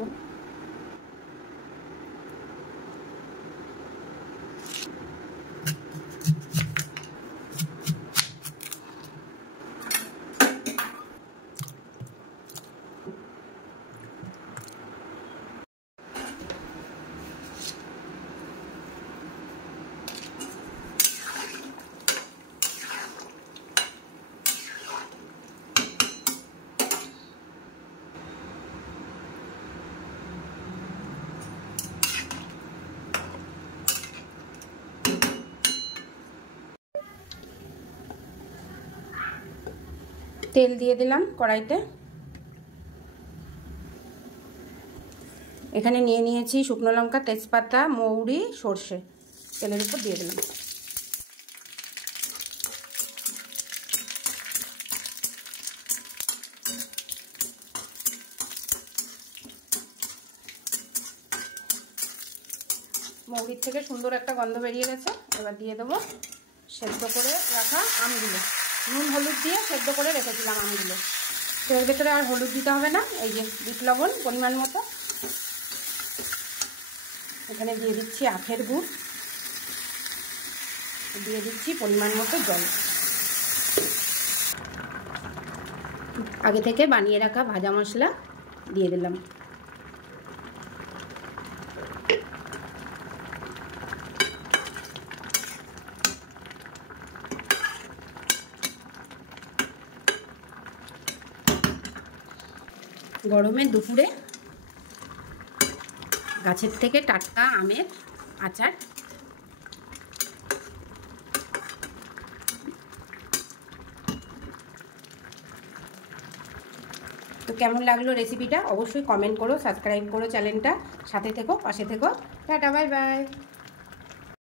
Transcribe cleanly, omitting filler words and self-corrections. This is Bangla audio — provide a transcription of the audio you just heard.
একটু। তেল দিয়ে দিলাম কড়াইতে। এখানে নিয়ে নিয়েছি শুকনো লঙ্কা, তেজপাতা, মৌরি, সর্ষে। তেলের উপর দিয়ে দিলাম। মৌরির থেকে সুন্দর একটা গন্ধ বেরিয়ে গেছে। এবার দিয়ে দেবো সেদ্ধ করে রাখা আমগুলো। নুন হলুদ দিয়ে সেদ্ধ করে রেখেছিলাম আমগুলো। এর ভেতরে আর হলুদ দিতে হবে না। এই যে বিট লবণ পরিমাণ মতো। এখানে দিয়ে দিচ্ছি আখের গুড়, দিয়ে দিচ্ছি পরিমাণ মতো জল। আগে থেকে বানিয়ে রাখা ভাজা মশলা দিয়ে দিলাম। গরমের দুপুরে গাছের থেকে টাটকা আমের আচার। তো কেমন লাগলো রেসিপিটা অবশ্যই কমেন্ট করো, সাবস্ক্রাইব করো চ্যানেলটা, সাথে থেকো, পাশে থেকো। Tata, bye bye.